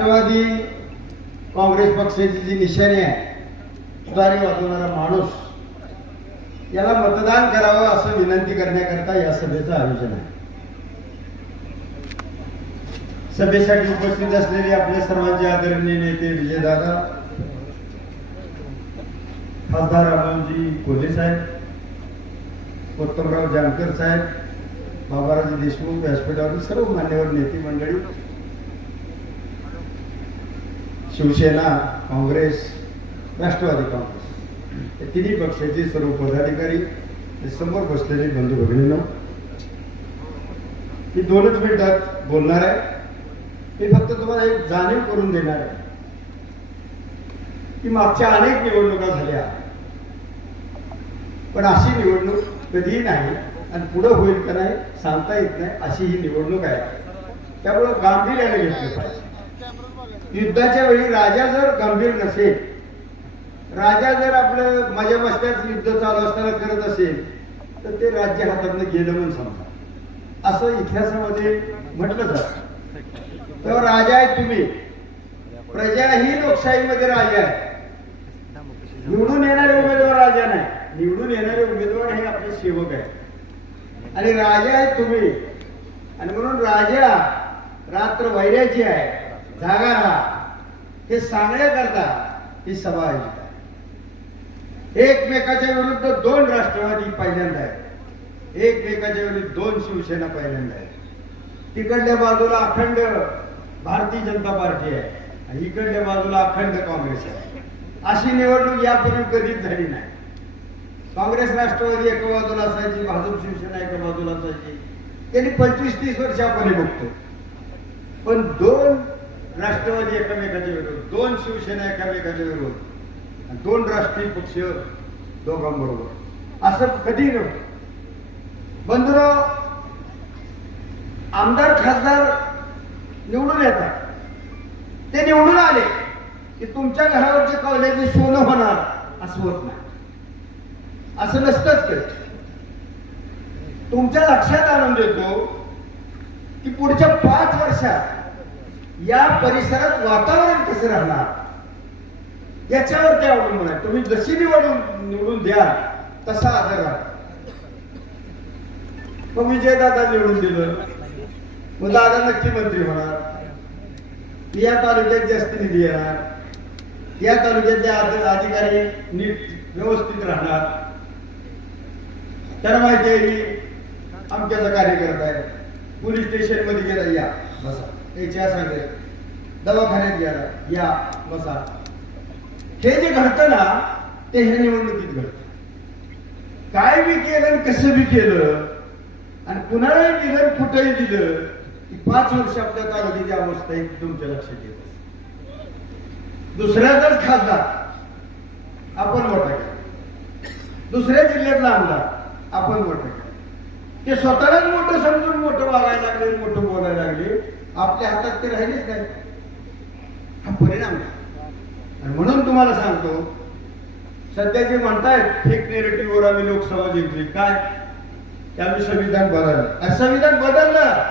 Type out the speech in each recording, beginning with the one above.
राष्ट्रवादी काँग्रेस पक्षाची जी निशाणी आहे तुतारी वाजवणारा माणूस याला मतदान करावं असं विनंती करण्याकरता या सभेचं आयोजन आहे. सभेसाठी उपस्थित असलेले आपले सर्वांचे आदरणीय नेते विजयदादा खासदार अमोलजी कोल्हे साहेब उत्तमराव जानकर साहेब बाबाराजे देशमुख व्यासपीठावरील सर्व मान्यवर नेते मंडळी शिवसेना काँग्रेस राष्ट्रवादी काँग्रेस. या तिन्ही पक्षाचे सर्व पदाधिकारी समोर बसलेले बंधू भगिनीनं मी दोनच मिनिटात बोलणार आहे. मी फक्त तुम्हाला एक जाणीव करून देणार आहे की मागच्या अनेक निवडणुका झाल्या. पण अशी निवडणूक कधीही नाही आणि पुढं होईल का नाही सांगता येत नाही अशी ही निवडणूक आहे. त्यामुळं गांभीर्याने घेतली पाहिजे. युद्धाच्या वेळी राजा जर गंभीर नसेल राजा जर आपलं मजा मस्त्याच युद्ध चालू असताना करत असेल तर ते राज्य हातातनं गेलं म्हणून समजा. असं इतिहासामध्ये म्हटलं जात. तेव्हा राजा आहे तुम्ही. प्रजा ही लोकशाहीमध्ये राजा आहे निवडून येणारे उमेदवार राजा नाही. निवडून येणारे उमेदवार हे आपले सेवक आहे आणि राजा आहे तुम्ही. आणि म्हणून राजा रात्र वैराची आहे. जागा राहा हे सांगण्याकरता ही सभा आयोजित आहे. एकमेकाच्या विरुद्ध दोन राष्ट्रवादी पहिल्यांदा आहेत. एकमेकाच्या विरुद्ध दोन शिवसेना पहिल्यांदा आहेत. तिकडल्या बाजूला अखंड भारतीय जनता पार्टी आहे आणि इकडल्या बाजूला अखंड काँग्रेस आहे. अशी निवडणूक यापूर्वी कधीच झाली नाही. काँग्रेस राष्ट्रवादी एका बाजूला असायची भाजप शिवसेना एका बाजूला असायची. त्यांनी पंचवीस तीस वर्ष आपण बघतो. पण दोन राष्ट्रवादी एकामेकाच्या विरोध दोन शिवसेना एकामेकाच्या विरोध दोन राष्ट्रीय पक्ष दोघांबरोबर. असं कधी नव्हतं बंधुरो आमदार खासदार निवडून येतात. ते निवडून आले की तुमच्या घरावरचे कवल्याचे सोनं होणार असं होत नाही. असं नसतंच कधी तुमच्या लक्षात आणून देतो की पुढच्या पाच वर्षात या परिसरात वातावरण कसं राहणार? याच्यावर ते अवलंबून आहे. तुम्ही जशी निवडून निवडून द्या तसा आदर राहा. मग विजयदादा निवडून दिलं. मग दादा नक्की मंत्री होणार. या तालुक्यात जास्त निधी येणार. या तालुक्यातले अधिकारी नीट व्यवस्थित राहणार. त्यांना माहिती आहे की आमच्याचा कार्यकर्ता आहे. पोलीस स्टेशनमध्ये गेला या बसा. याच्या सांगेल दवाखान्यात गेला या बसा. हे जे घडतं ना ते हे निवडणुकीत घडत. काय बी केलं आणि कसं बी केलं आणि कुणालाही दिलं कुठंही दिलं की पाच वर्ष आपल्या तालुक्याची अवस्था आहे तुमच्या लक्षात येत दुसऱ्याचाच खासदार आपण वोट केला दुसऱ्या जिल्ह्यातला आमदार आपण मोठं ते स्वतःलाच मोठं समजून मोठं वागायला लागले मोठं बोलायला लागले. आपल्या हातात ते राहिलेच नाही. हा परिणाम आणि म्हणून तुम्हाला सांगतो सध्या जे म्हणतायत फेक नेरेटिव्हवर आम्ही लोकसभा जिंकली. काय? ते आम्ही संविधान बदललं. आणि संविधान बदललं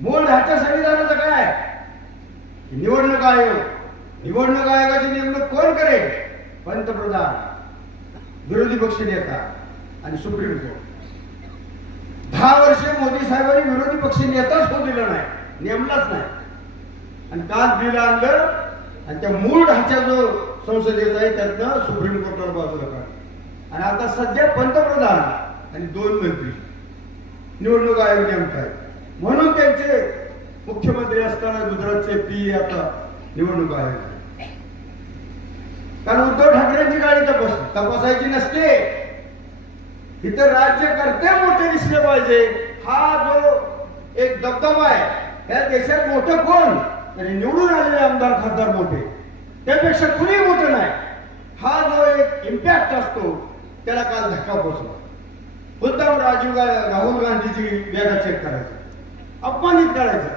मूळ ढाचा संविधानाचं काय? निवडणूक आयोग. निवडणूक आयोगाची नेमणूक कोण करेल? पंतप्रधान विरोधी पक्ष नेता आणि सुप्रीम कोर्ट. दहा वर्ष मोदी साहेबांनी विरोधी पक्ष नेताच होऊ दिला नाही. नेमलाच नाही. आणि काल बिल आणलं आणि त्या मूळ ढाचा जो संसदेचा आहे त्यातनं सुप्रीम कोर्टावर बाजूला काढलं. आणि आता सध्या पंतप्रधान आणि दोन मंत्री निवडणूक आयोग नेमकाय म्हणून त्यांचे मुख्यमंत्री असताना गुजरातचे पी आता निवडणूक आयोग कारण उद्धव ठाकरेंची गाडी तपास तपासायची नसते. इथं राज्यकर्ते मोठे दिसले पाहिजे. हा जो एक दबदबा आहे या देशात मोठं कोण? तरी निवडून आलेले आमदार खासदार मोठे. त्यापेक्षा कुणी मोठं नाही. हा जो एक इम्पॅक्ट असतो त्याला काल धक्का पोचला मुद्दाम राजीव गा राहुल गांधीची वेगा चेक करायचं. अपमानित करायचं.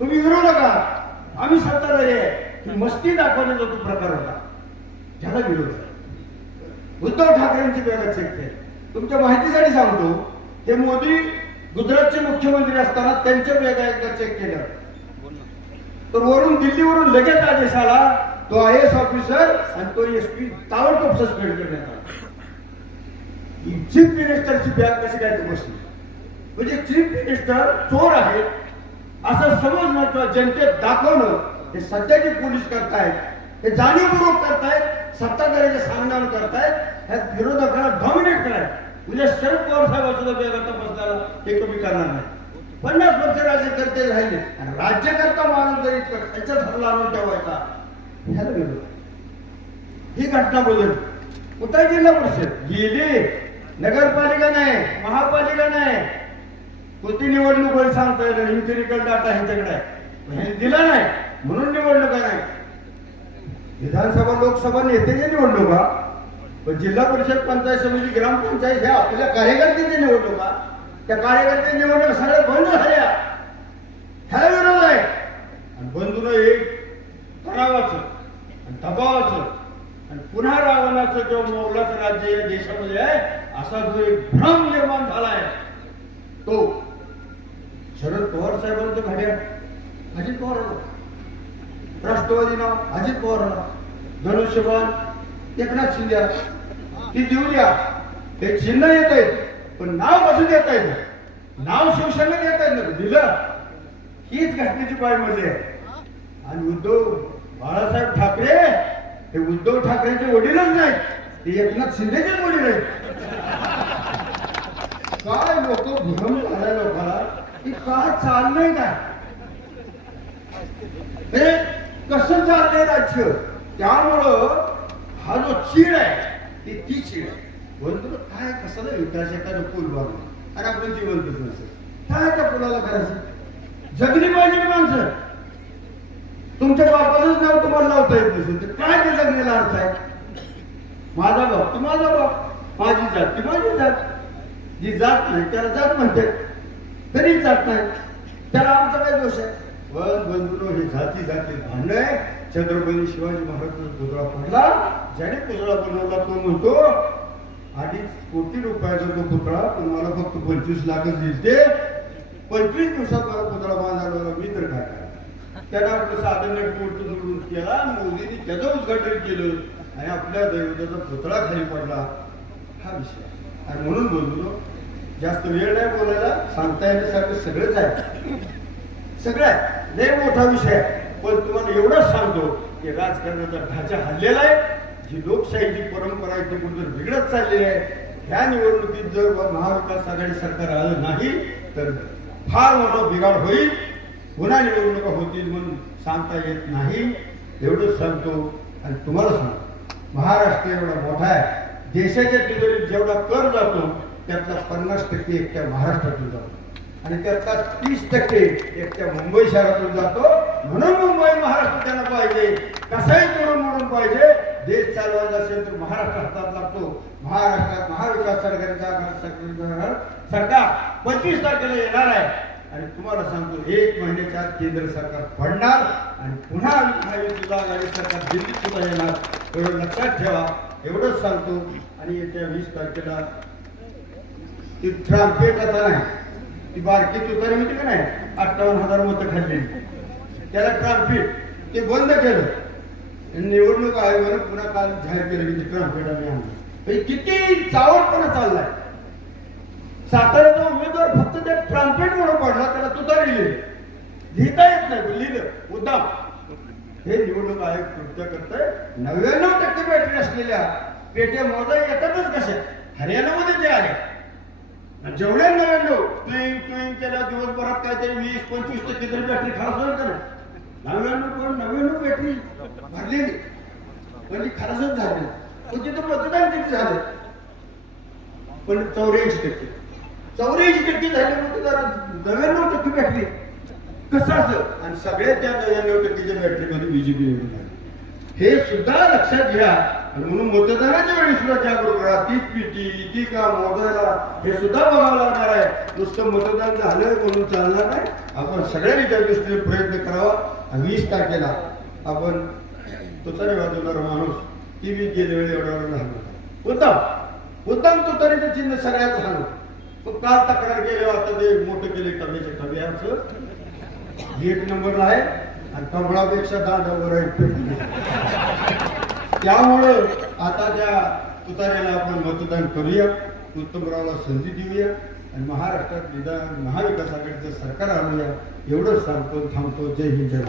तुम्ही विरोधक आहात. आम्ही सत्ताधारी आहे. ही मस्ती दाखवण्याचा तो प्रकार होता त्याला विरोध आहे. उद्धव ठाकरेंची वेगा चेक केली. तुमच्या माहितीसाठी सांगतो हे मोदी गुजरातचे मुख्यमंत्री असताना त्यांच्या वेगा एकदा चेक केल्या तर वरून दिल्लीवरून लगेच आदेश आला तो आय एस ऑफिसर आणि तो एस पी ताबडतोब सस्पेंड करण्यात आला. चीफ मिनिस्टरची बॅग कशी काय बसली? म्हणजे चीफ मिनिस्टर चोर आहे असं समज म्हटलं जनतेत दाखवणं हे सध्याचे पोलीस करतायत हे जाणीवपूर्वक करतायत सत्ताधाऱ्याच्या सांगण्यावर करतायत ह्या विरोधकाला डॉमिनेट करायचं. म्हणजे शरद पवार साहेब सुद्धा बेगता बसल्याला हे कमी करणार नाही. पन्नास वर्ष राज्यकर्ते राहिले आणि राज्यकर्ता माणूस जरी इतकं खायचा धरला आणून ठेवायचा ह्याला विरोध ही घटना बदल कुठे जिल्हा परिषद गेली. नगरपालिका नाही महापालिका नाही. कोणती निवडणूक वर सांगता येईल इम्पिरिकल डाटा ह्यांच्याकडे आहे. दिला नाही. म्हणून निवडणुका नाही. विधानसभा लोकसभा नेत्याच्या निवडणुका पण जिल्हा परिषद पंचायत समिती ग्रामपंचायत ह्या आपल्या कार्यकर्त्यांच्या निवडणुका. त्या कार्यकर्त्यांच्या निवडणुका सगळ्या बंद झाल्या. ह्या विरोध आहे. आणि बंधून एक तणावाचं आणि दबावाचं आणि पुन्हा रावणाचं जो मौलाचं राज्य या देशामध्ये आहे असा जो एक भ्रम निर्माण झाला आहे तो शरद पवार साहेबांचं घड्या अजित पवार राष्ट्रवादी नाव अजित पवार धनुष्यबाण एकनाथ शिंदे ती देऊ द्या ते चिन्ह येत आहेत पण नाव कसं देत आहेत? नाव शिवसेना देत आहेत ना दिलं. हीच घटनेची पाय म्हणजे आणि उद्धव बाळासाहेब ठाकरे हे उद्धव ठाकरेंचे वडीलच नाहीत. ते एकनाथ शिंदेचेच वडील आहेत. काय लोक भ्रम झालाय लोकांना की का चाललंय काय? हे कसं चाललंय राज्य? त्यामुळं हा जो चीड आहे. ती ती चीड आहे. म्हणतो काय कशाला विकास एखादं पूल बांधून. आणि जीवन जिवंतच नसेल काय त्या पुलाला करायचं? जगली पाहिजे माणसं? तुमच्या बापाचंच नाव तुम्हाला लावता येत नसेल तर काय ते जगलेला अर्थ आहे? माझा बाप तू माझा बाप. माझी जात ती माझी जात. जी जात नाही त्याला जात म्हणते तरी जात नाही. त्याला आमचा काय दोष आहे? वन बंधू हे जाती जाती भांडण आहे. छत्रपती शिवाजी महाराज पुतळा पडला ज्याने पुतळा बनवला तो म्हणतो अडीच कोटी रुपयाचा तो पुतळा पण मला फक्त पंचवीस लाखच दिसते पंचवीस दिवसात मला पुतळा बांधायला मी तर काय करणार? त्याला आपलं साधन मोठं जोडून केला. मोदींनी त्याचं उद्घाटन केलं आणि आपल्या दैवताचा पुतळा खाली पडला. हा विषय आणि म्हणून बोलतो जास्त वेळ नाही बोलायला. सांगता येण्यासारखं सगळंच आहे. सगळं आहे. लय मोठा विषय आहे. पण तुम्हाला एवढंच सांगतो की राजकारणाचा ढाचा हल्लेला आहे. जी लोकशाहीची परंपरा आहे ती कुठं बिघडत चाललेली आहे ह्या निवडणुकीत जर महाविकास आघाडी सरकार आलं नाही तर फार मोठा बिघाड होईल. पुन्हा निवडणुका होतील म्हणून सांगता येत नाही. एवढंच सांगतो आणि तुम्हाला सांगतो. महाराष्ट्र एवढा मोठा आहे. देशाच्या तिजोरीत जेवढा कर जातो त्यातला पन्नास टक्के एकट्या महाराष्ट्रातून जातो. आणि त्यातला तीस टक्के एकट्या मुंबई शहरातून जातो. म्हणून मुंबई महाराष्ट्र त्यांना पाहिजे. कसाही तोडून मोडून पाहिजे. देश चालवायचा असेल तर महाराष्ट्र हातात लागतो. महाराष्ट्रात महाविकास सरकारचा सरकार पंचवीस तारखेला येणार आहे. आणि तुम्हाला सांगतो एक महिन्याच्या आत केंद्र सरकार पडणार आणि पुन्हा महायुतीला सरकार दिल्लीत सुद्धा येणार. एवढं लक्षात ठेवा. एवढंच सांगतो. आणि येत्या वीस तारखेला ती ट्राम्पेट आता नाही. ती बारकी तुतारी होती का नाही? अठ्ठावन्न हजार मतं खाल्ली. त्याला ट्राम्पेट ते बंद केलं. निवडणूक आयोगानं पुन्हा काल जाहीर केलं की ट्राम्पेट आम्ही आणलं किती चावटपणा चाललाय. साताऱ्याचा उमेदवार फक्त त्या ट्राम्पेट म्हणून पडला त्याला तुतारी लिहिली. लिहिता येत नाही लिहिलं. उद्दाम. हे निवडणूक आयोग कृत्य करतंय. नव्याण्णव टक्के बॅटरी असलेल्या पेट्या मोजा येतातच कशा? हरियाणामध्ये ते आले. आणि जेवढ्या नव्याण्णव ट्रेन ट्रेन केल्या दिवसभरात काहीतरी वीस पंचवीस टक्के तरी बॅटरी खराब होईल का नाही? नव्याण्णव पण नव्याण्णव बॅटरी भरलेली. म्हणजे खराबच झाली. पण तिथं मतदान किती झालं? पण चौऱ्याऐंशी टक्के. चौऱ्याऐंशी टक्के झाले मतदान. नव्याण्णव टक्के बॅटरी कसं असं? आणि सगळ्या त्या नव्याण्णव टक्केच्या बॅटरीमध्ये बीजेपी निवडून हे सुद्धा लक्षात घ्या. म्हणून मतदानाच्या वेळी सुद्धा जागरूक राहा. तीच पिटी ती का मोजायला हे सुद्धा बघावं लागणार आहे. नुसतं मतदान झालं म्हणून चालणार नाही. आपण सगळ्यांनी त्या दृष्टीने प्रयत्न करावा आणि वीस तारखेला आपण तुतारी वाजवणारा माणूस ती मी गेल्या वेळी एवढा झालो उत्तम उत्तम तुतारीचं चिन्ह सगळ्यात झालं पण काल तक्रार केली आता ते मोठं केले कमीचे कमी असं एक नंबर आहे आणि कमळापेक्षा दहा नंबर आहे. त्यामुळं आता त्या तुतार्याला आपण मतदान करूया. उत्तमरावला संधी देऊया आणि महाराष्ट्रात निदान महाविकास आघाडीचं सरकार आणूया. एवढंच सांगतो थांबतो. जय हिंद जय